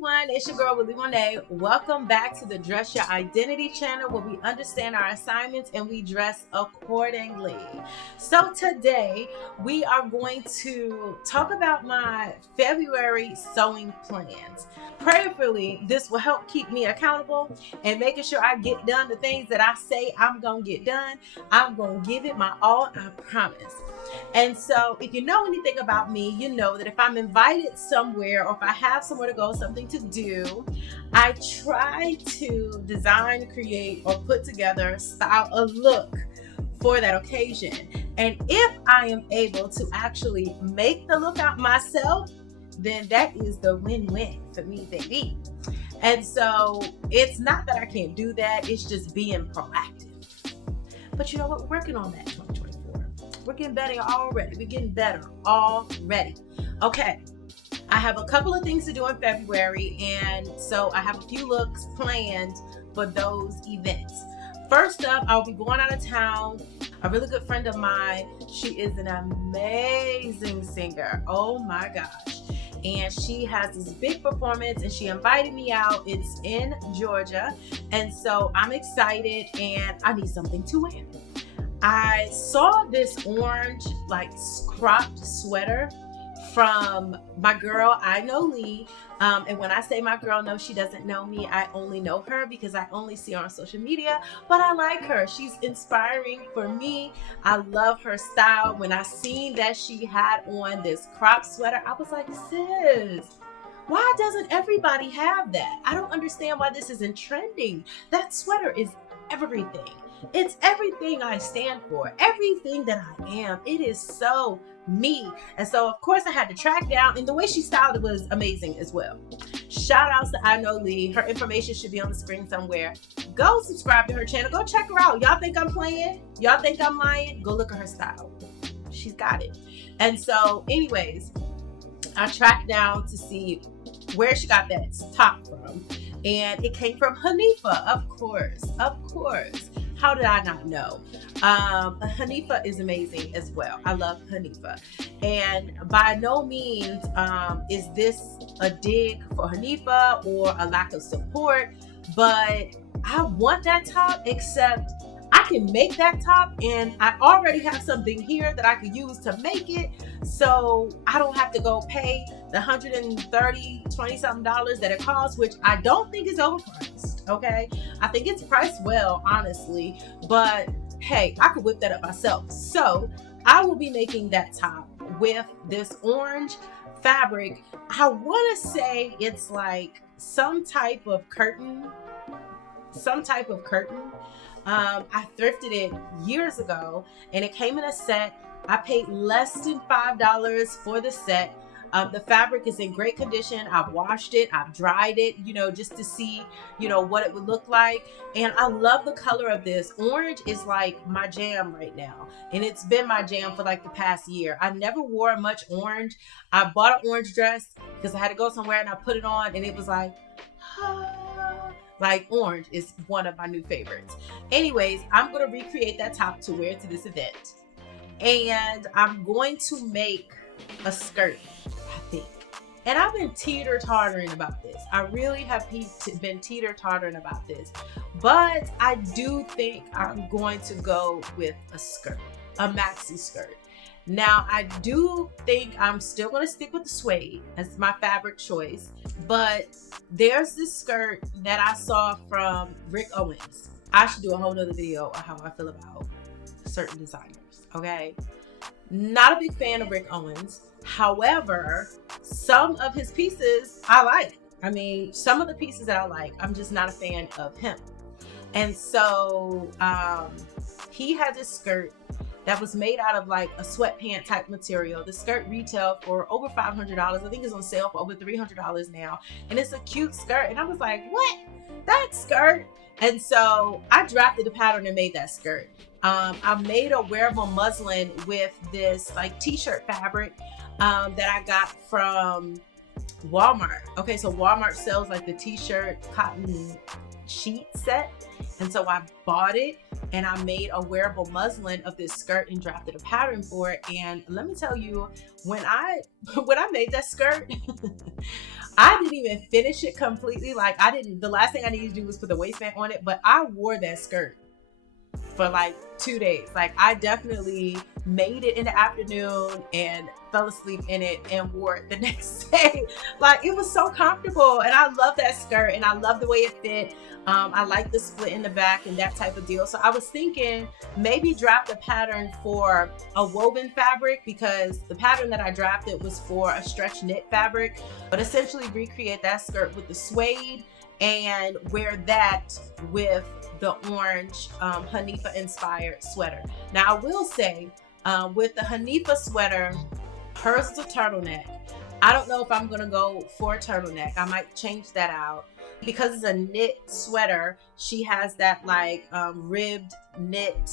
everyone, it's your girl Mone't. Welcome back to the Dress Your Identity channel, where we understand our assignments and we dress accordingly. So today we are going to talk about my February sewing plans. Prayerfully, this will help keep me accountable and making sure I get done the things that I say I'm gonna get done. I'm gonna give it my all, I promise. And so if you know anything about me, you know that if I'm invited somewhere or if I have somewhere to go, something to do, I try to design, create, or put together, style a look for that occasion. And if I am able to actually make the look out myself, then that is the win-win for me, baby. And so it's not that I can't do that, it's just being proactive. But you know what, we're working on that 2024. We're getting better already. We're getting better already. Okay, I have a couple of things to do in February, and so I have a few looks planned for those events. First up, I'll be going out of town. A really good friend of mine, she is an amazing singer. Oh my gosh. And she has this big performance and she invited me out. It's in Georgia. And so I'm excited and I need something to wear. I saw this orange like cropped sweater from my girl, I know Lee. And when I say my girl, no, she doesn't know me. I only know her because I only see her on social media, but I like her. She's inspiring for me. I love her style. When I seen that she had on this crop sweater, I was like, sis, why doesn't everybody have that? I don't understand why this isn't trending. That sweater is everything. It's everything I stand for, everything that I am. It is so me. And so of course I had to track down, and the way she styled it was amazing as well. Shout outs to I Know Lee. Her information should be on the screen somewhere. Go subscribe to her channel. Go check her out. Y'all think I'm playing? Y'all think I'm lying? Go look at her style. She's got it. And so anyways, I tracked down to see where she got that top from. And it came from Hanifa, of course. How did I not know? Hanifa is amazing as well. I love Hanifa. And by no means is this a dig for Hanifa or a lack of support, but I want that top, except I can make that top and I already have something here that I could use to make it, so I don't have to go pay the $120 something that it costs, which I don't think is overpriced. Okay, I think it's priced well, honestly, but hey, I could whip that up myself. So I will be making that top with this orange fabric. I want to say it's like some type of curtain. I thrifted it years ago and it came in a set. I paid less than $5 for the set. The fabric is in great condition. I've washed it, I've dried it, just to see, what it would look like. And I love the color of this. Orange is like my jam right now. And it's been my jam for like the past year. I never wore much orange. I bought an orange dress because I had to go somewhere and I put it on and it was like, like orange is one of my new favorites. Anyways, I'm going to recreate that top to wear to this event. And I'm going to make a skirt, I think. And I've been teeter-tottering about this. I really have been teeter-tottering about this. But I do think I'm going to go with a skirt, a maxi skirt. Now, I do think I'm still going to stick with the suede as my fabric choice, but there's this skirt that I saw from Rick Owens. I should do a whole nother video on how I feel about certain designers, okay? Not a big fan of Rick Owens. However, some of his pieces I like. I mean, some of the pieces that I like, I'm just not a fan of him. And so he had this skirt that was made out of like a sweatpant type material. The skirt retailed for over $500. I think it's on sale for over $300 now. And it's a cute skirt. And I was like, what? That skirt? And so I drafted the pattern and made that skirt. I made a wearable muslin with this like t-shirt fabric that I got from Walmart. Okay, so Walmart sells like the t-shirt cotton sheet set. And so I bought it and I made a wearable muslin of this skirt and drafted a pattern for it. And let me tell you, when I when I made that skirt, I didn't even finish it completely. Like the last thing I needed to do was put the waistband on it, but I wore that skirt for like 2 days. Like I definitely made it in the afternoon and fell asleep in it and wore it the next day. Like it was so comfortable, and I love that skirt and I love the way it fit. I like the split in the back and that type of deal. So I was thinking maybe draft a pattern for a woven fabric, because the pattern that I drafted was for a stretch knit fabric, but essentially recreate that skirt with the suede and wear that with the orange Hanifa inspired sweater. Now I will say with the Hanifa sweater, hers is a turtleneck. I don't know if I'm gonna go for a turtleneck. I might change that out. Because it's a knit sweater, she has that like ribbed knit,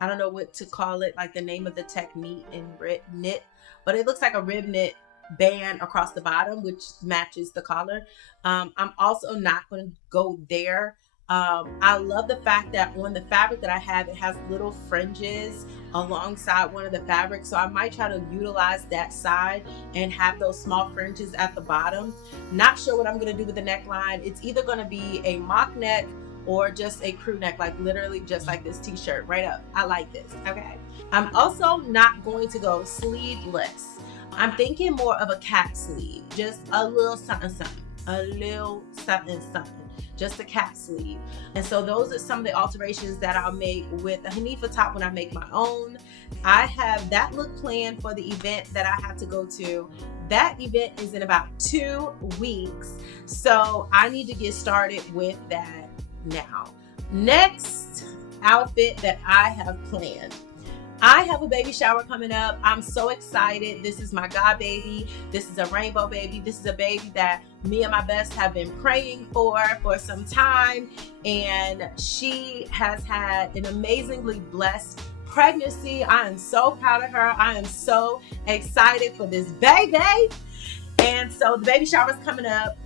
I don't know what to call it, like the name of the technique in knit, but it looks like a rib knit band across the bottom, which matches the collar. I'm also not going to go there. I love the fact that on the fabric that I have, it has little fringes alongside one of the fabrics. So I might try to utilize that side and have those small fringes at the bottom. Not sure what I'm going to do with the neckline. It's either going to be a mock neck or just a crew neck, like literally just like this t-shirt right up. I like this. Okay. I'm also not going to go sleeveless. I'm thinking more of a cap sleeve, just a little something, just a cap sleeve. And so those are some of the alterations that I'll make with the Hanifa top when I make my own. I have that look planned for the event that I have to go to. That event is in about 2 weeks. So I need to get started with that now. Next outfit that I have planned. I have a baby shower coming up. I'm so excited. This is my god baby. This is a rainbow baby. This is a baby that me and my best have been praying for some time. And she has had an amazingly blessed pregnancy. I am so proud of her. I am so excited for this baby. And so the baby shower is coming up.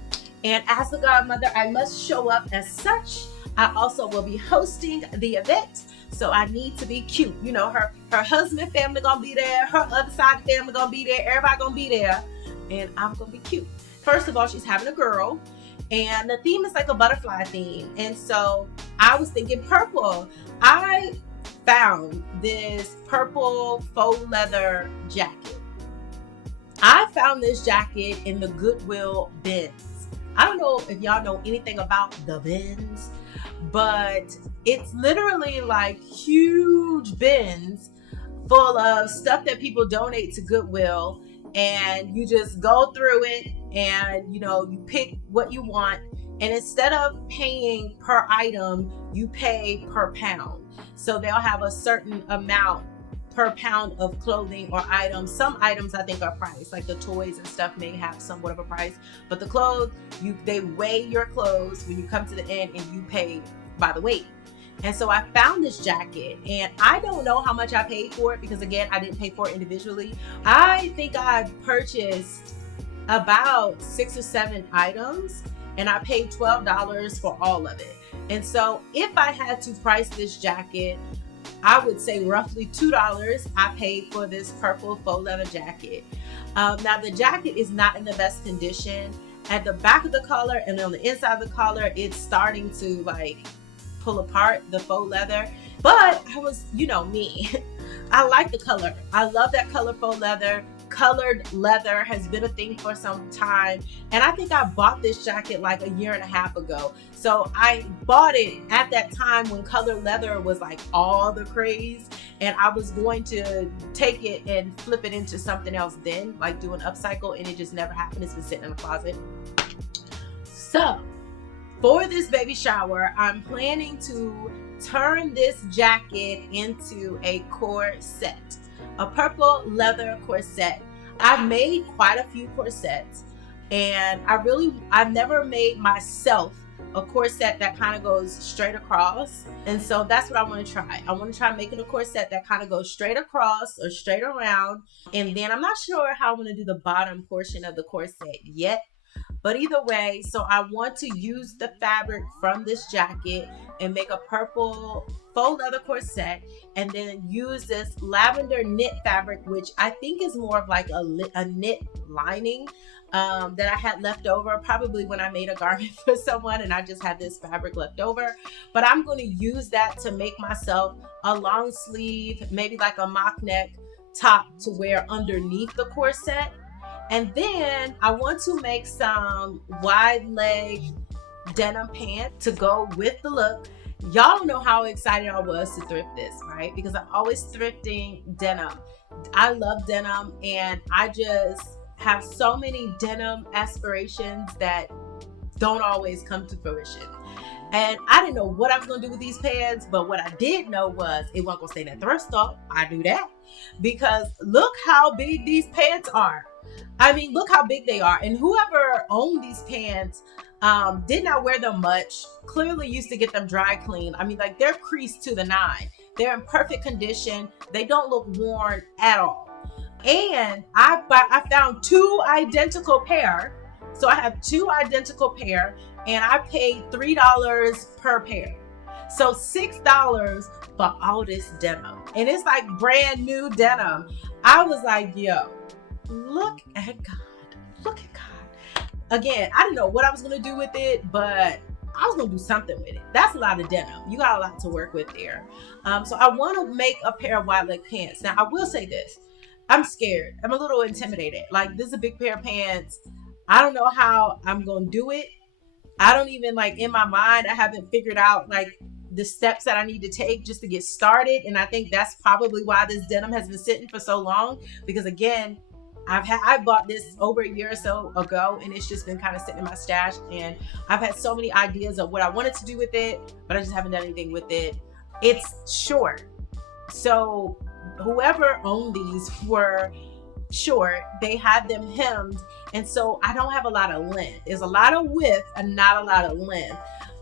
And as the godmother, I must show up as such. I also will be hosting the event. So I need to be cute. You know, her husband family gonna be there, her other side family gonna be there, everybody gonna be there, and I'm gonna be cute. First of all, she's having a girl, and the theme is like a butterfly theme. And so I was thinking purple. I found this purple faux leather jacket. I found this jacket in the Goodwill bins. I don't know if y'all know anything about the bins, but it's literally like huge bins full of stuff that people donate to Goodwill, and you just go through it and you pick what you want, and instead of paying per item, you pay per pound. So they'll have a certain amount per pound of clothing or items. Some items I think are priced, like the toys and stuff may have somewhat of a price, but the clothes, they weigh your clothes when you come to the end and you pay by the weight. And so I found this jacket, and I don't know how much I paid for it because again, I didn't pay for it individually. I think I purchased about 6 or 7 items, and I paid $12 for all of it. And so if I had to price this jacket, I would say roughly $2 I paid for this purple faux leather jacket. Now the jacket is not in the best condition. At the back of the collar and on the inside of the collar, it's starting to like pull apart, the faux leather. But I was, me. I like the color. I love that color faux leather. Colored leather has been a thing for some time. And I think I bought this jacket like a year and a half ago. So I bought it at that time when colored leather was like all the craze. And I was going to take it and flip it into something else then, like do an upcycle, and it just never happened. It's been sitting in the closet. So for this baby shower, I'm planning to turn this jacket into a corset, a purple leather corset. I've made quite a few corsets, and I've never made myself a corset that kind of goes straight across. And so that's what I want to try. I want to try making a corset that kind of goes straight across or straight around. And then I'm not sure how I'm going to do the bottom portion of the corset yet. But either way, so I want to use the fabric from this jacket and make a purple faux leather corset, and then use this lavender knit fabric, which I think is more of like a knit lining that I had left over probably when I made a garment for someone, and I just had this fabric left over. But I'm going to use that to make myself a long sleeve, maybe like a mock neck top to wear underneath the corset. And then I want to make some wide leg denim pants to go with the look. Y'all don't know how excited I was to thrift this, right? Because I'm always thrifting denim. I love denim, and I just have so many denim aspirations that don't always come to fruition. And I didn't know what I was gonna do with these pants, but what I did know was it wasn't gonna stay in that thrift store. I knew that, because look how big these pants are. I mean, look how big they are. And whoever owned these pants did not wear them much. Clearly used to get them dry cleaned. I mean, like, they're creased to the nine. They're in perfect condition. They don't look worn at all. And I found two identical pair. So I have two identical pair, and I paid $3 per pair. So $6 for all this denim. And it's like brand new denim. I was like, yo, look at God. Look at God. Again, I didn't know what I was going to do with it, but I was going to do something with it. That's a lot of denim. You got a lot to work with there. So I want to make a pair of wide leg pants. Now, I will say this. I'm scared. I'm a little intimidated. Like, this is a big pair of pants. I don't know how I'm going to do it. I don't even, like, in my mind, I haven't figured out, like, the steps that I need to take just to get started. And I think that's probably why this denim has been sitting for so long, because again, I bought this over a year or so ago, and it's just been kind of sitting in my stash, and I've had so many ideas of what I wanted to do with it, but I just haven't done anything with it. It's short. So whoever owned these were short. They had them hemmed, and so I don't have a lot of length. There's a lot of width and not a lot of length.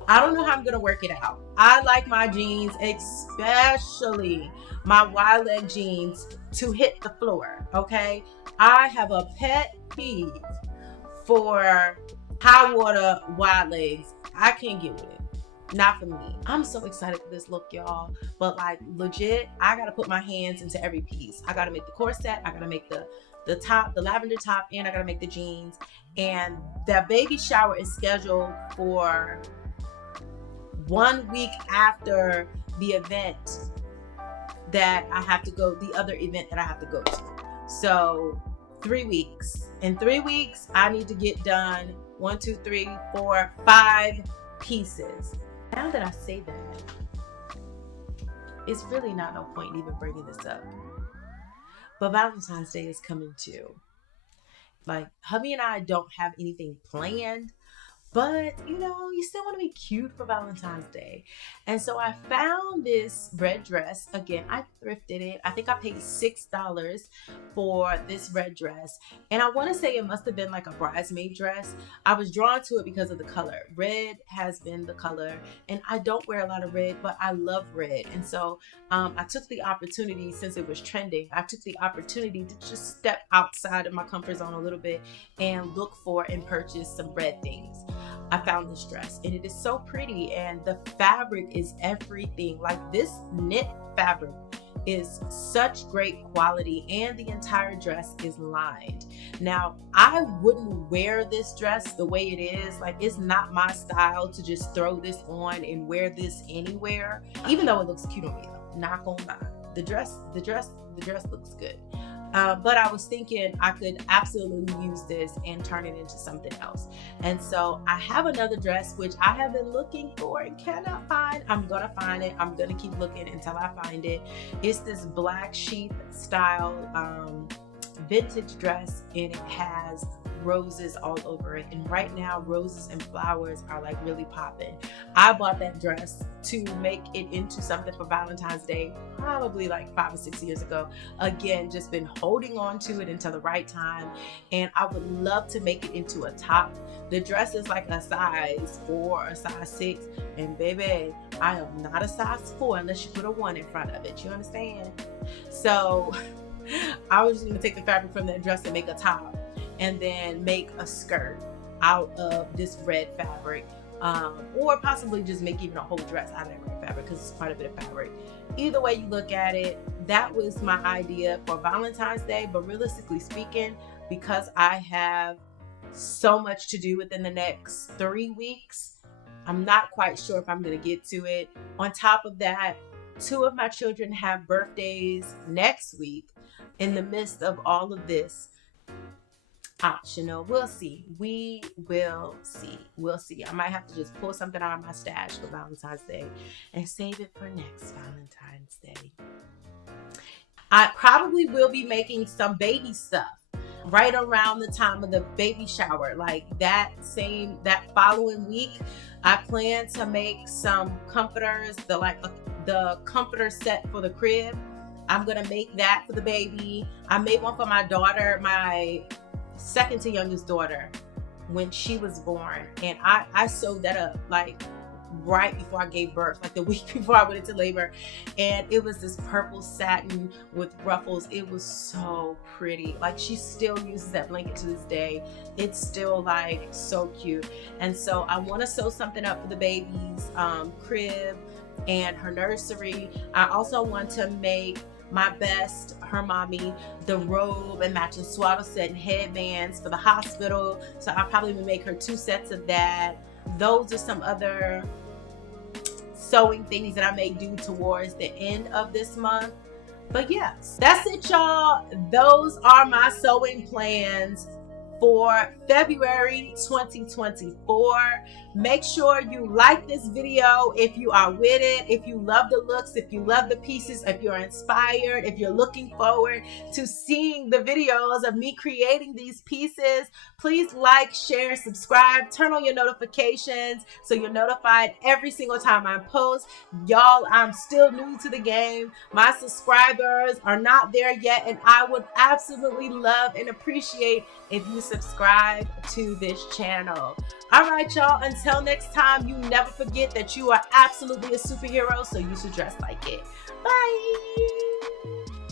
I don't know how I'm gonna work it out. I like my jeans, especially my wide leg jeans, to hit the floor, okay? I have a pet peeve for high water wide legs. I can't get with it. Not for me. I'm so excited for this look, y'all. But like, legit, I gotta put my hands into every piece. I gotta make the corset, I gotta make the top, the lavender top, and I gotta make the jeans. And that baby shower is scheduled for 1 week after the event that I have to go, the other event that I have to go to. So 3 weeks. In 3 weeks, I need to get done 1, 2, 3, 4, 5 pieces. Now that I say that, it's really not no point in even bringing this up. But Valentine's Day is coming too. Like, hubby and I don't have anything planned, but you know, you still want to be cute for Valentine's Day. And so I found this red dress. Again, I thrifted it. I think I paid $6 for this red dress. And I want to say it must have been like a bridesmaid dress. I was drawn to it because of the color. Red has been the color. And I don't wear a lot of red, but I love red. And so I took the opportunity, since it was trending, I took the opportunity to just step outside of my comfort zone a little bit and look for and purchase some red things. I found this dress, and it is so pretty, and the fabric is everything. Like, this knit fabric is such great quality, and the entire dress is lined. Now, I wouldn't wear this dress the way it is. Like, it's not my style to just throw this on and wear this anywhere, even though it looks cute on me though. Not gonna lie. The dress looks good. But I was thinking I could absolutely use this and turn it into something else. And so I have another dress which I have been looking for and cannot find. I'm gonna find it. I'm gonna keep looking until I find it. It's this black sheath style vintage dress, and it has roses all over it. And right now, roses and flowers are like really popping. I bought that dress to make it into something for Valentine's Day, probably like 5 or 6 years ago. Again, just been holding on to it until the right time. And I would love to make it into a top. The dress is like a size 4 or a size 6. And baby, I am not a size 4 unless you put a 1 in front of it. You understand? So I was just gonna take the fabric from that dress and make a top, and then make a skirt. out of this red fabric, or possibly just make even a whole dress out of that red fabric because it's quite a bit of fabric. Either way you look at it, that was my idea for Valentine's Day. But realistically speaking, because I have so much to do within the next 3 weeks, I'm not quite sure if I'm going to get to it. On top of that, 2 of my children have birthdays next week. In the midst of all of this, optional. We'll see. We will see. We'll see. I might have to just pull something out of my stash for Valentine's Day and save it for next Valentine's Day. I probably will be making some baby stuff right around the time of the baby shower. Like that following week, I plan to make some comforters, the comforter set for the crib. I'm gonna make that for the baby. I made one for my daughter, my second to youngest daughter, when she was born, and I sewed that up like right before I gave birth, like the week before I went into labor. And it was this purple satin with ruffles. It was so pretty. Like she still uses that blanket to this day. It's still like so cute. And so I want to sew something up for the baby's crib and her nursery. I also want to make my best, her mommy, the robe and matching swaddle set and headbands for the hospital. So I'll probably make her 2 sets of that. Those are some other sewing things that I may do towards the end of this month. But yes, that's it, y'all. Those are my sewing plans for February 2024. Make sure you like this video if you are with it, if you love the looks, if you love the pieces, if you're inspired, if you're looking forward to seeing the videos of me creating these pieces. Please like, share, subscribe, turn on your notifications so you're notified every single time I post. Y'all, I'm still new to the game. My subscribers are not there yet, and I would absolutely love and appreciate if you subscribe to this channel. All right, y'all, until next time, you never forget that you are absolutely a superhero, so you should dress like it. Bye.